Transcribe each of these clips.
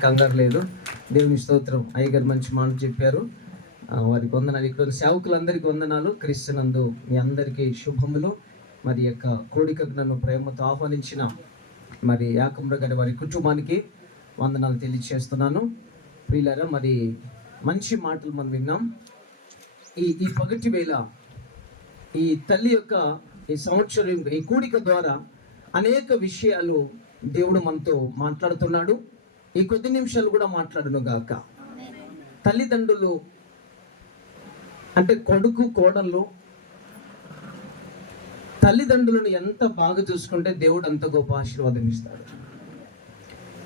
కంగారు లేదు. దేవుని స్తోత్రం. అయ్యగారు మంచి మాట చెప్పారు. వారికి వందనాలు. ఇక్కడ సేవకులందరికీ వందనాలు. క్రీస్తునందు మీ అందరికీ శుభములు. మరి యొక్క కోడికకు నన్ను ప్రేమతో ఆహ్వానించిన మరి యాకమ్ర గారి వారి కుటుంబానికి వందనాలు తెలియజేస్తున్నాను ప్రియులారా మరి మంచి మాటలు మనం విన్నాం. ఈ ఈ పగటి వేళ ఈ తల్లి యొక్క ఈ సంవత్సరం ఈ కూడిక ద్వారా అనేక విషయాలు దేవుడు మనతో మాట్లాడుతున్నాడు. ఈ కొద్ది నిమిషాలు కూడా మాట్లాడును గాక. తల్లిదండ్రులు అంటే కొడుకు కోడళ్ళు తల్లిదండ్రులను ఎంత బాగా చూసుకుంటే దేవుడు అంత గొప్ప ఆశీర్వాదం ఇస్తాడు.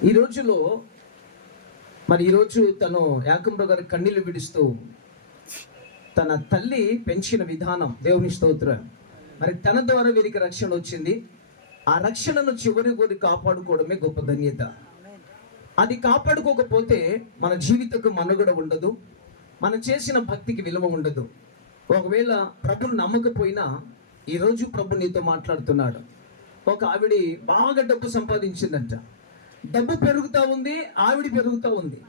ఈ రోజులో మరి ఈరోజు తను యాకంబ్ర గారి కన్నీళ్ళు విడుస్తూ తన తల్లి పెంచిన విధానం దేవుని స్తోత్రం. మరి తన ద్వారా వీరికి రక్షణ వచ్చింది. ఆ రక్షణను చివరి కోరి కాపాడుకోవడమే గొప్ప ధన్యత. అది కాపాడుకోకపోతే మన జీవితకు మనుగడ ఉండదు మనం చేసిన భక్తికి విలువ ఉండదు. ఒకవేళ ప్రభుని నమ్మకపోయినా ఈరోజు ప్రభు నీతో మాట్లాడుతున్నాడు. ఒక ఆవిడ బాగా డబ్బు సంపాదించిందంట. డబ్బు పెరుగుతూ ఉంది ఆవిడ పెరుగుతూ ఉంది.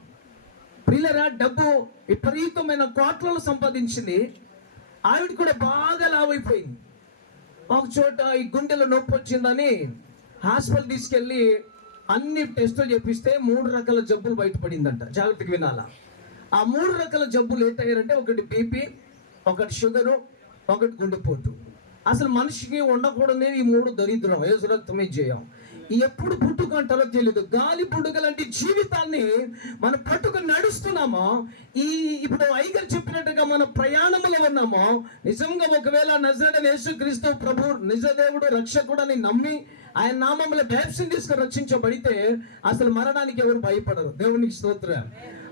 పిల్లరా డబ్బు విపరీతమైన కోట్లలో సంపాదించింది ఆవిడ కూడా బాగా లావైపోయింది. ఒక చోట ఈ గుండెలో నొప్పి వచ్చిందని హాస్పిటల్ తీసుకెళ్ళి అన్ని టెస్టులు చేపిస్తే మూడు రకాల జబ్బులు బయటపడిందంట. జాగ్రత్తగా వినాలా. ఆ మూడు రకాల జబ్బులు ఏంటయ్యారంటే ఒకటి బీపీ ఒకటి షుగరు ఒకటి గుండెపోటు. అసలు మనిషికి ఉండకూడదు ఈ మూడు దరిద్రం. ఏసురక్తమే చేయం ఎప్పుడు పుట్టుకంటారో తెలియదు గాలి పుట్టుక లాంటి జీవితాన్ని మనం పట్టుకుని నడుస్తున్నామో? ఈ ఇప్పుడు ఐగర్ చెప్పినట్టుగా మన ప్రయాణంలో ఉన్నామో? నిజంగా ఒకవేళ నజరడ యేసుక్రీస్తు ప్రభు నిజదేవుడు రక్షకుడని నమ్మి ఆయన నామంలో బ్యాప్సిన్ తీసుకుని రక్షించబడితే అసలు మరణానికి ఎవరు భయపడరు. దేవునికి స్తోత్రం.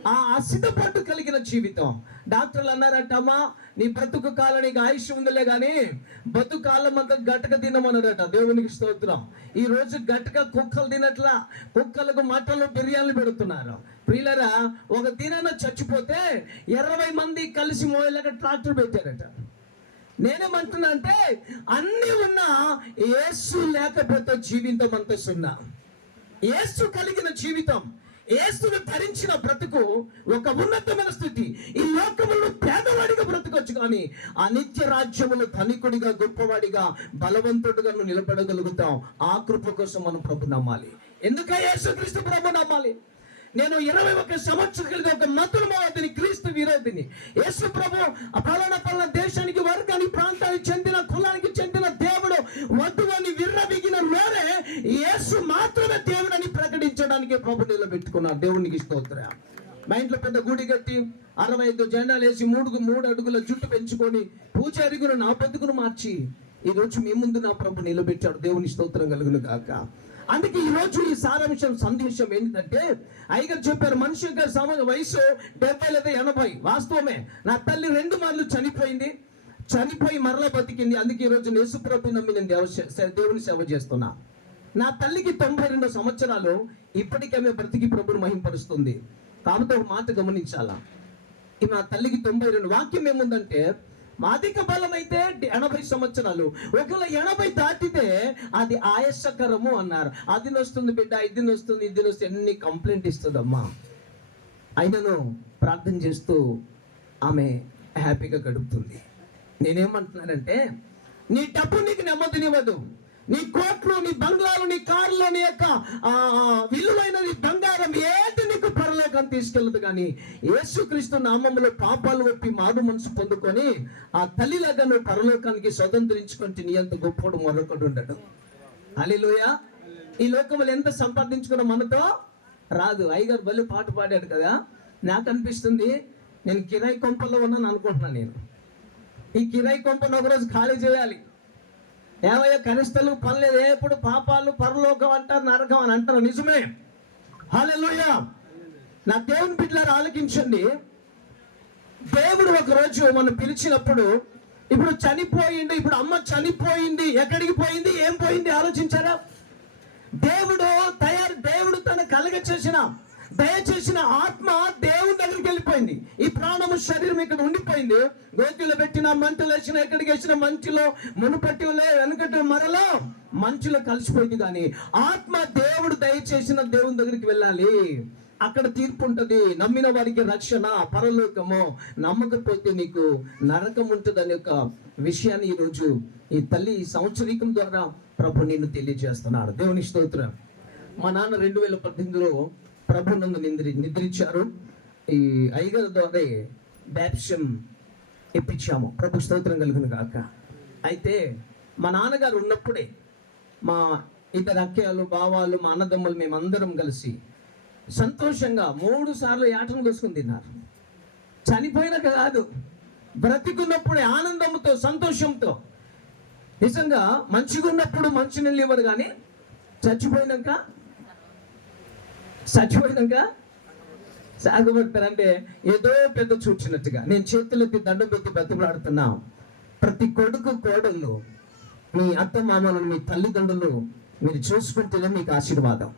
ఆ అసిద్ధపట్టు కలిగిన జీవితం. డాక్టర్లు అన్నారటమ్మా నీ బ్రతుకు కాలం నీకు ఆయుష్ ఉందిలే కానీ బతుకు కాలం అంతా గటక తినమన్నాడట దేవునికి స్తోత్రం. ఈ రోజు గటక కుక్కలు తినట్లా కుక్కలకు మటన్లు బిర్యానీలు పెడుతున్నారు. ప్రియులరా ఒక దినాన చచ్చిపోతే ఇరవై మంది కలిసి మోయలేక ట్రాక్టర్ పెట్టారట. నేనేమంటున్నా అంటే అన్ని ఉన్నా ఏసు లేకపోతే జీవితం అంత సున్నా. ఏసు కలిగిన జీవితం. ఏసును ధరించిన బ్రతుకు ఒక ఉన్నతమైన స్థితి. ఈ లోకములను పేదవాడిగా బ్రతకొచ్చు కానీ ఆ నిత్య రాజ్యములు ధనికుడిగా గొప్పవాడిగా బలవంతుడిగా నువ్వు నిలబడగలుగుతాం ఆ కృప కోసం మనం ప్రభు నమ్మాలి. ఎందుక యేసుక్రీస్తు ప్రభు నమ్మాలి? నేను ఇరవై ఒక సంవత్సరాలుగా ఒక మతుడు క్రీస్తు విరోధిని. యేసు ప్రభు ఆ పలానా పలానా దేశానికి వర్గానికి ప్రాంతానికి చెందిన కులానికి చెందిన దేవుడు వద్దు అని విర్రబిగిన వేరే యేసు మాత్రమే దేవుడని ప్రకటించడానికి ప్రభు నిలబెట్టుకున్నాడు. దేవునికి స్తోత్ర. మా ఇంట్లో పెద్ద గుడి కట్టి అరవై ఐదు జెండాలు వేసి మూడు మూడు అడుగుల జుట్టు పెంచుకొని పూజారి గురు నా బతుకును మార్చి ఈ రోజు మీ ముందు నా ప్రభు నిలబెట్టాడు. దేవుని స్తోత్రం కలుగును కాక అందుకే ఈ రోజు ఈ సారాంశం సందేశం ఏంటంటే ఐగర్ చెప్పారు మనిషి యొక్క సమ వయసు డెబ్బై లేదా ఎనభై. వాస్తవమే. నా తల్లి రెండు మార్లు చనిపోయింది. చనిపోయి మరలా బతికింది. అందుకే ఈ రోజు యేసుప్రభు నమ్మి నేను దేవ దేవుని సేవ చేస్తున్నా. నా తల్లికి తొంభై రెండు సంవత్సరాలు ఇప్పటికే బ్రతికి ప్రభుని మహింపరుస్తుంది. కాబట్టి ఒక మాట గమనించాలా? ఈ నా తల్లికి తొంభై రెండు. వాక్యం ఏముందంటే మాదిక బలం అయితే ఎనభై సంవత్సరాలు. ఒకవేళ ఎనభై దాటితే అది ఆయాసకరము అన్నారు. అది నొస్తుంది బిడ్డ ఇది నొస్తుంది ఇది నొస్తుంది ఎన్ని కంప్లైంట్ ఇస్తుందమ్మా. అయినను ప్రార్థన చేస్తూ ఆమె హ్యాపీగా గడుపుతుంది. నేనేమంటున్నానంటే నీ డబ్బు నీకు నెమ్మదినివ్వదు. నీ కోట్లు నీ బంగ్లాలు నీ కార్లు నీ యొక్క ఆ, పరలోకం తీసుకెళ్ళదు కానీ యేసుక్రీస్తు నామంలో పాపాలు ఒప్పి మారు మనసు పొందుకొని ఆ తల్లిలాగా నువ్వు పరలోకానికి స్వతంత్రించుకుంటే నీ అంత గొప్పడు మరొకడు ఉండడు. అలీలోయ ఈ లోకములు ఎంత సంపాదించుకున్న మనతో? రాదు. ఐగారు బలి పాట పాడాడు కదా. నాకు అనిపిస్తుంది నేను కిరాయి కొంపల్లో ఉన్నాను అనుకుంటున్నాను నేను. ఈ కిరాయి కొంపను ఒకరోజు ఖాళీ చేయాలి. ఏమయ్యా కనిష్టలు పనులేదు. ఎప్పుడు పాపాలు పరలోకం అంటారు నరకం అని అంటారు. నిజమే. హల్లెలూయా. నా దేవుని బిడ్డలారు ఆలకించండి. దేవుడు ఒకరోజు మనం పిలిచినప్పుడు ఇప్పుడు చనిపోయింది ఇప్పుడు అమ్మ చనిపోయింది ఎక్కడికి పోయింది ఏం పోయింది ఆలోచించారా? దేవుడు తయారు దేవుడు తన కలగ చేసిన దయచేసిన ఆత్మ దేవుని దగ్గరికి వెళ్ళిపోయింది. ఈ ప్రాణము శరీరం ఇక్కడ ఉండిపోయింది. గోతులు పెట్టిన మంటలు వేసిన ఎక్కడికి వేసిన మంచులో మునుపట్టి వెనకటి మరలో మంచులో కలిసిపోయింది కానీ ఆత్మ దేవుడు దయచేసిన దేవుని దగ్గరికి వెళ్ళాలి. అక్కడ తీర్పు ఉంటుంది. నమ్మిన వారికి రక్షణ పరలోకము నమ్మకపోతే నీకు నరకం ఉంటుంది అనే ఒక విషయాన్ని ఈరోజు ఈ తల్లి సంవత్సరీకం ద్వారా ప్రభు నిన్ను తెలియజేస్తున్నారు దేవుని స్తోత్రం. మా నాన్న రెండు వేల పద్దెనిమిదిలో ప్రభు నందు నిద్రి నిద్రించారు. ఈ ఐగర్ ద్వారా బ్యాప్షన్ ఇప్పించాము. ప్రభు స్తోత్రం కలిగిన కాక అయితే మా నాన్నగారు ఉన్నప్పుడే మా ఇద్దరు అక్కయ్యలు బావాలు మా అన్నదమ్ములు మేమందరం కలిసి సంతోషంగా మూడు సార్లు యాటను వేసుకుని తిన్నారు. చనిపోయినాక కాదు. బ్రతికున్నప్పుడే ఆనందంతో సంతోషంతో. నిజంగా మంచిగా ఉన్నప్పుడు మంచి నీళ్ళు ఇవ్వరు కానీ చచ్చిపోయినాక చచ్చిపోయినాక సాగుపడతారంటే ఏదో పెద్ద చూచినట్టుగా. నేను చేతులకి దండం పెట్టి బతిమలాడుతున్నా ప్రతి కొడుకు కోడళ్ళు మీ అత్త మామలను మీ తల్లిదండ్రులు మీరు చూసుకుంటేనే మీకు ఆశీర్వాదం.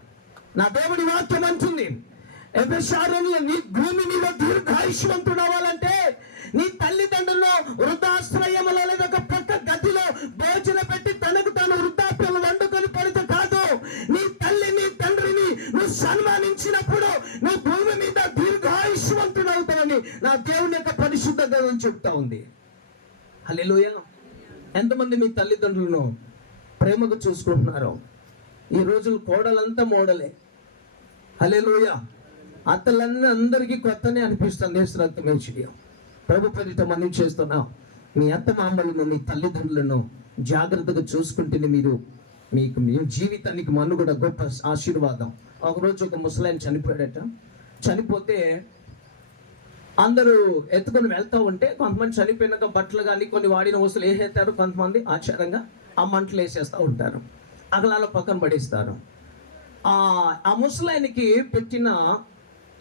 నా దేవుడి వాక్యం అంటుంది. ఎబెషారుని నీ భూమి మీద దీర్ఘాయుష్మంతుడు అవ్వాలంటే నీ తల్లిదండ్రులు వృద్ధాశ్రయములో లేదా ఒక పక్క గదిలో భోజన పెట్టి తనకు తను వృద్ధాప్యం వండుకొని పడితే కాదు నీ తల్లి నీ తండ్రిని నువ్వు సన్మానించినప్పుడు నువ్వు భూమి మీద దీర్ఘాయుష్మంతుడు అవుతావని నా దేవుని యొక్క పరిశుద్ధ గ్రంథం చెప్తా ఉంది. హల్లెలూయా. ఎంతమంది మీ తల్లిదండ్రులను ప్రేమకు చూసుకుంటున్నారు. ఈ రోజులు కోడలంతా మోడలే. హల్లెలూయా. అతలన్నీ అందరికీ కొత్తనే అనిపిస్తుంది రక్తమేషియం ప్రభు పేరిట మనం చేస్తున్నాం. మీ అత్త మామలను మీ తల్లిదండ్రులను జాగ్రత్తగా చూసుకుంటేనే మీరు మీకు మీ జీవితానికి మనుగడ గొప్ప ఆశీర్వాదం. ఒకరోజు ఒక ముసలాయన చనిపోయాడట. చనిపోతే అందరూ ఎత్తుకొని వెళ్తా ఉంటే కొంతమంది చనిపోయినాక బట్టలు కానీ కొన్ని వాడిన వస్తువులు వేసేస్తారు కొంతమంది ఆచారంగా ఆ మంటలు వేసేస్తూ ఉంటారు. అగలాల పక్కన పడేస్తారు. ఆ ఆ పెట్టిన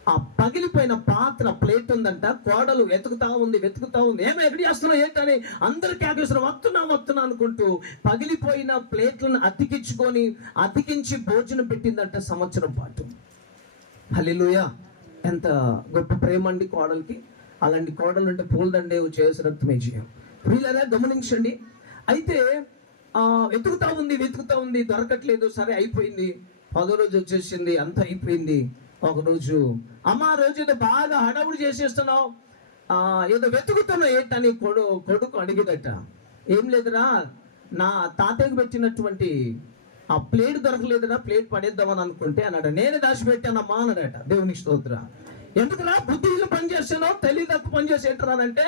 ఆ పగిలిపోయిన పాత్ర ప్లేట్ ఉందంట కోడలు వెతుకుతా ఉంది వెతుకుతా ఉంది. ఏమో ఎక్కడ చేస్తున్నావు ఏంటని అందరు క్యాకేస్తున్నా వస్తున్నా వస్తున్నా అనుకుంటూ పగిలిపోయిన ప్లేట్లను అతికించుకొని అతికించి భోజనం పెట్టిందంట సంవత్సరం పాటు. హల్లెలూయా. ఎంత గొప్ప ప్రేమ అండి కోడలికి. అలాంటి కోడలు ఉంటే పూలదండే చేసినత్మే రక్తమే చేయం. గమనించండి. అయితే వెతుకుతా ఉంది వెతుకుతా ఉంది దొరకట్లేదు సరే అయిపోయింది. పదో రోజు వచ్చేసింది అంత అయిపోయింది. ఒకరోజు అమ్మ రోజు బాగా హడావుడి చేసేస్తున్నావు? ఏదో వెతుకుతున్నావు ఏంటని కొడు కొడుకు అడిగేదట. ఏం లేదురా నా తాతయ్యకు పెట్టినటువంటి ఆ ప్లేట్ దొరకలేదురా ప్లేట్ పడేద్దామని అనుకుంటే అన్నాడు. నేనే దాచిపెట్టానమ్మా అన్నాడట. దేవుని స్తోత్ర. ఎందుకురా? బుద్ధిగా తెలివి తక్కువ పనిచేసేటరానంటే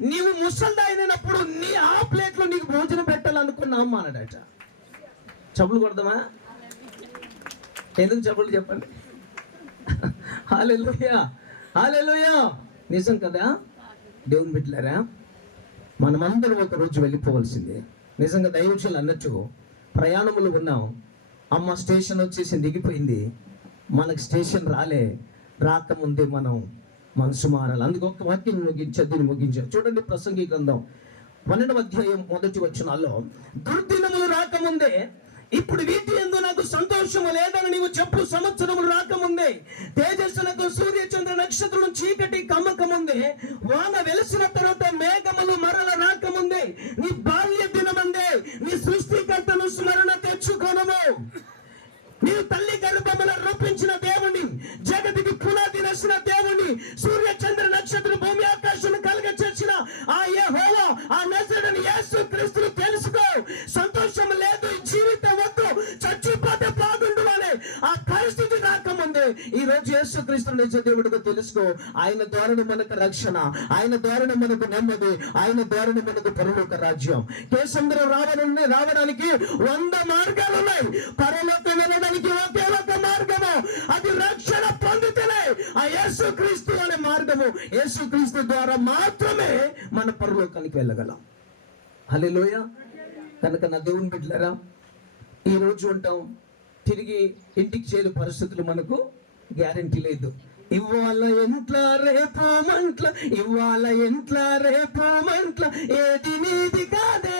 నీవు ముసల్దా అయినప్పుడు నీ ఆ ప్లేట్లో నీకు భోజనం పెట్టాలనుకున్నా అమ్మ అన్నాడట. చెప్పులు కొడదామా? ఎందుకు చెప్పండి చెప్పండి. Hallelujah hallelujah. నిజం కదా? దేవుని బిడ్డలారా మనమందరం ఒక రోజు వెళ్ళిపోవలసిందే. నిజంగా దైవజులు అన్నట్టు ప్రయాణములు ఉన్నాం. అమ్మ స్టేషన్ వచ్చేసి దిగిపోయింది. మనకు స్టేషన్ రాలే. రాకముందే మనం మనసు మారాలి. అందుకు ఒక వాక్యం ముగించా దీన్ని ముగించా. చూడండి ప్రసంగి గ్రంథం పన్నెండవ అధ్యాయం మొదటి వచ్చినాల్లో దుర్దినములు రాకముందే ఇప్పుడు వీటి ఎందు నాకు సంతోషము లేదని నీవు చెప్పు సంవత్సరములు రాకముందే. తేజస్సులకు సూర్య చంద్ర నక్షత్రం చీకటి కమ్మకముందే. వాన వెలిసిన తర్వాత మేఘములు మరల రాకముందే. నీ బాల్య దినమందే. నీ సృష్టికర్తను స్మరణ తెచ్చుకోనము. నీవు తల్లి గర్భముల రూపించిన దేవుని జగతికి పునాది నచ్చిన దేవుని సూర్య చంద్ర నక్షత్ర భూమి ఆకాశం కలిగి ఈ రోజు యేసు క్రీస్తు నిజ దేవుడిగా తెలుసుకో. ఆయన ద్వారానే మనకు రక్షణ. ఆయన ద్వారానే మనకు నెమ్మది. ఆయన ద్వారానే మనకు పరలోక రాజ్యం. కేసంద్రం రావడానికి రావడానికి వంద మార్గాలు ఉన్నాయి. పరలోకం వెళ్ళడానికి ఒకే ఒక మార్గము. అది రక్షణ పొందితేనే ఆ యేసు క్రీస్తు అనే మార్గము. యేసు క్రీస్తు ద్వారా మాత్రమే మన పరలోకానికి వెళ్ళగలం. హలోయ కనుక నా దేవుని బిడ్డలరా ఈ రోజు ఉంటాం. తిరిగి ఇంటికి చేరే పరిస్థితులు మనకు గ్యారంటీ లేదు. ఇవాళ ఎంట్ల రేపు మంట్ల ఇవాళ ఎంట్ల రేపు మంట్ల ఏది నీది కాదే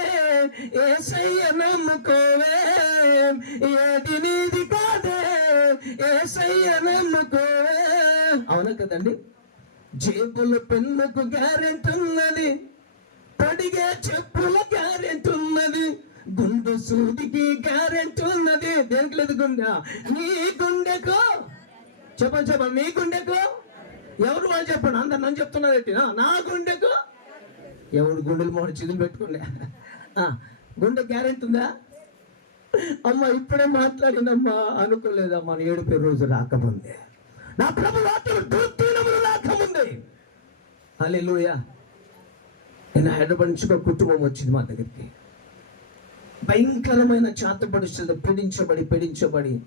ఏసయ్య నమ్ముకోవే ఏది నీది కాదే ఏసయ్య నమ్ముకోవే. అవునా కదండి? జేబుల పెన్నుకు గ్యారెంటీ ఉన్నది తడిగే చెప్పుల గ్యారెంటీ ఉన్నది గుండు సూదికి గ్యారెంటీ ఉన్నది. దేనికి లేదు గుండె? నీ గుండెకు చెప్పండి చెప్పండి. మీ గుండెకు ఎవరు వాళ్ళు చెప్పండి? అందరు నన్ను చెప్తున్నారు ఆ, నా గుండెకు ఎవరు గుండెలు మోహన్ చిదులు పెట్టుకుండే? ఆ, గుండె గ్యారెంటీ ఉందా? అమ్మ ఇప్పుడే మాట్లాడిందమ్మా. అనుకోలేదమ్మా. ఏడు పేరు రోజు రాకముందే. నా ప్రభు రాత్రులు దుర్దినములు రాకముందే. లూయ నేను హైదరాబాద్ నుంచి ఒక కుటుంబం వచ్చింది మా దగ్గరికి. భయంకరమైన చేతపడుస్తుంది పీడించబడి పీడించబడి.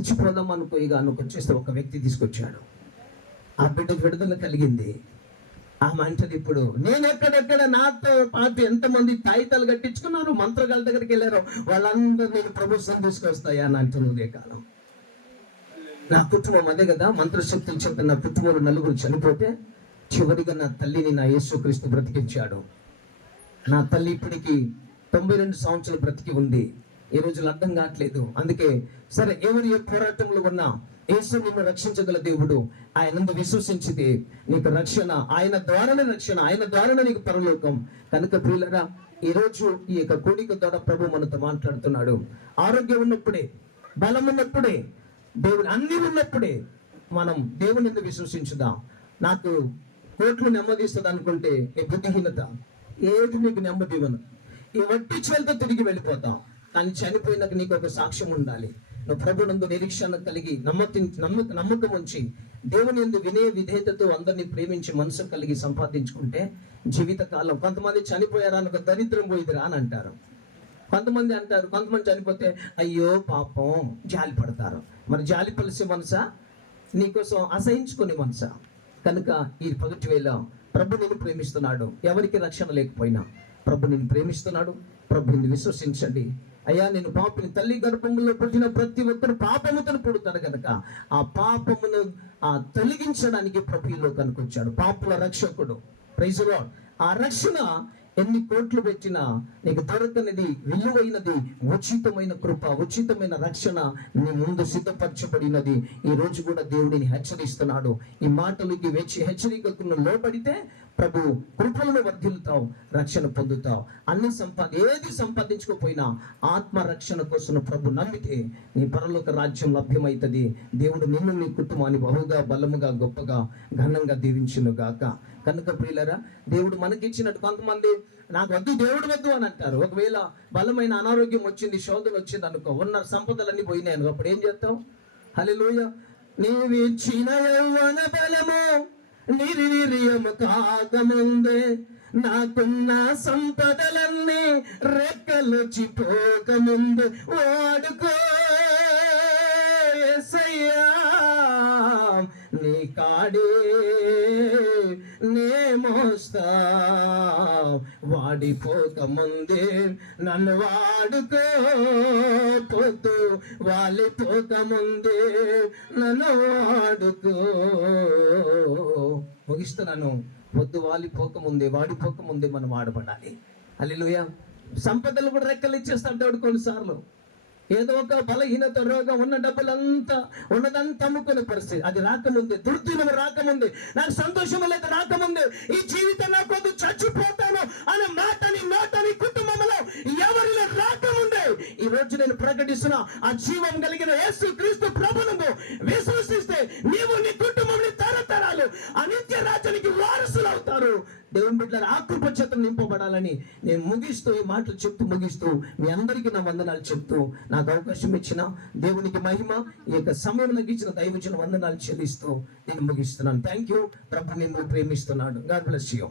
చచ్చిపోదాం అనుకో ఇక చేస్తే ఒక వ్యక్తి తీసుకొచ్చాడు. ఆ బిడ్డ విడుదల కలిగింది. ఆ అంటది ఇప్పుడు నేను ఎక్కడెక్కడ నాతో పాటు ఎంతమంది తాయితాలు కట్టించుకున్నారు మంత్రగాళ్ళ దగ్గరికి వెళ్ళారు వాళ్ళందరూ నేను ప్రభుత్వం తీసుకొస్తాయా అని అంటున్నదే కాలం నా కుటుంబం అదే కదా మంత్రశక్తులు చెప్పిన నా కుటుంబంలో నలుగురు చనిపోతే చివరిగా నా తల్లిని నా యేసుక్రీస్తు బ్రతికించాడు. నా తల్లి ఇప్పటికి తొంభై రెండు సంవత్సరాలు బ్రతికి ఉంది. ఈ రోజులు అర్థం కావట్లేదు. అందుకే సరే ఎవరి ఏ పోరాటంలో ఉన్నా యేసు నిన్ను రక్షించగల దేవుడు. ఆయనందు విశ్వసించితే నీకు రక్షణ ఆయన ద్వారానే రక్షణ ఆయన ద్వారానే నీకు పరలోకం. కనుక ప్రియులరా ఈ రోజు ఈ యొక్క కోడిక ద్వారా ప్రభు మనతో మాట్లాడుతున్నాడు. ఆరోగ్యం ఉన్నప్పుడే బలం ఉన్నప్పుడే దేవుడు అన్ని ఉన్నప్పుడే మనం దేవుని విశ్వసించుదాం. నాకు కోట్లు నెమ్మదిస్తుంది అనుకుంటే ఏ బుద్ధిహీనత ఏది నీకు నెమ్మది ఇవ్వను. ఈ వట్టి చేలతో తిరిగి వెళ్ళిపోతాం. కానీ చనిపోయినాక నీకు ఒక సాక్ష్యం ఉండాలి. నువ్వు ప్రభునందు నిరీక్షణ కలిగి నమ్మకం నమ్మక నమ్మకం ఉంచి దేవుని ఎందు వినయ విధేయతతో అందరినీ ప్రేమించి మనసు కలిగి సంపాదించుకుంటే జీవితకాలం కొంతమంది చనిపోయారా ఒక దరిద్రం పోయిదిరా అని అంటారు. కొంతమంది అంటారు కొంతమంది చనిపోతే అయ్యో పాపం జాలి పడతారు. మరి జాలి పలిసే మనసా? నీకోసం అసహించుకునే మనసా? కనుక ఈ పగటి వేళ ప్రభు ప్రేమిస్తున్నాడు. ఎవరికి రక్షణ లేకపోయినా ప్రభు ప్రేమిస్తున్నాడు. ప్రభుని విశ్వసించండి. అయ్యా నేను పాపిని తల్లి గర్భంలో పుట్టిన ప్రతి ఒక్కరు పాపముతో పుడతాడు కనుక ఆ పాపమును ఆ తొలగించడానికి ప్రభులో ఈ వచ్చాడు. పాపుల రక్షకుడు. ప్రైజులో ఆ రక్షణ ఎన్ని కోట్లు పెట్టినా నీకు దొరకనిది విలువైనది ఉచితమైన కృప ఉచితమైన రక్షణ నీ ముందు సిద్ధపరచబడినది. ఈ రోజు కూడా దేవుడిని హెచ్చరిస్తున్నాడు. ఈ మాటలకి వెచ్చి హెచ్చరికకు నువ్వు లోబడితే ప్రభు కృపలను వర్ధిల్లుతావు రక్షణ పొందుతావు. అన్ని సంపాద ఏది సంపాదించుకోపోయినా ఆత్మ రక్షణ కోసం ప్రభు నమ్మితే నీ పరలోక రాజ్యం లభ్యమవుతుంది దేవుడు నిన్ను నీ కుటుంబాన్ని బహుగా బలముగా గొప్పగా ఘనంగా దీవించును గాక. కనుక ప్రియులరా దేవుడు మనకిచ్చినట్టు కొంతమంది నాకు వద్దు దేవుడు వద్దు అని అంటారు. ఒకవేళ బలమైన అనారోగ్యం వచ్చింది శోధన వచ్చింది అనుకో ఉన్న సంపదలన్నీ పోయినాయి అనుకో అప్పుడు ఏం చేస్తావు? హల్లెలూయా. నీవు ఇచ్చిన బలము నిర్వీర్యం కాకముందే నాకున్న సంపదలన్నీ రెక్కలు చిపోకముందు వాడుకో నీ కాడే నే మోస్తా వాడిపోక ముందే నన్ను వాడుకో. పొద్దు వాలిపోక ముందే నన్ను వాడుకో. ముగిస్తున్నాను. పొద్దు వాలిపోక ముందే వాడిపోక ముందే మనం వాడబడాలి అల్లెలుయ సంపదలు కూడా రెక్కలు ఇచ్చేస్తాడు కొన్నిసార్లు. ఏదో ఒక బలహీనత రోగం ఉన్న డబ్బులంతా ఉన్నదంతా అమ్ముకునే పరిస్థితి. అది రాకముంది దుర్దినం రాకముంది నాకు సంతోషం లేదు రాకముంది ఈ జీవితం నాకు వద్దు చచ్చిపోతాను అనే మాటని మాటని కుటుంబంలో ఎవరిలో రాకముందే ఈ రోజు నేను ప్రకటిస్తున్నా ఆ జీవం కలిగిన యేసు క్రీస్తు ప్రభులను విశ్వసిస్తే నీవు నీ కుటుంబం తరతరాలు అనిత్య రాజ్యానికి వారసులు అవుతారు దేవుని బిడ్డల ఆకృప నింపబడాలని నేను ముగిస్తూ ఈ మాటలు చెప్తూ ముగిస్తూ మీ అందరికీ నా వందనాలు చెప్తూ నాకు అవకాశం ఇచ్చిన దేవునికి మహిమ ఈ యొక్క సమయం నాకు ఇచ్చిన వందనాలు చెల్లిస్తూ నేను ముగిస్తున్నాను. థ్యాంక్ యూ ప్రభు మిమ్మల్ని ప్రేమిస్తున్నాడు. God bless you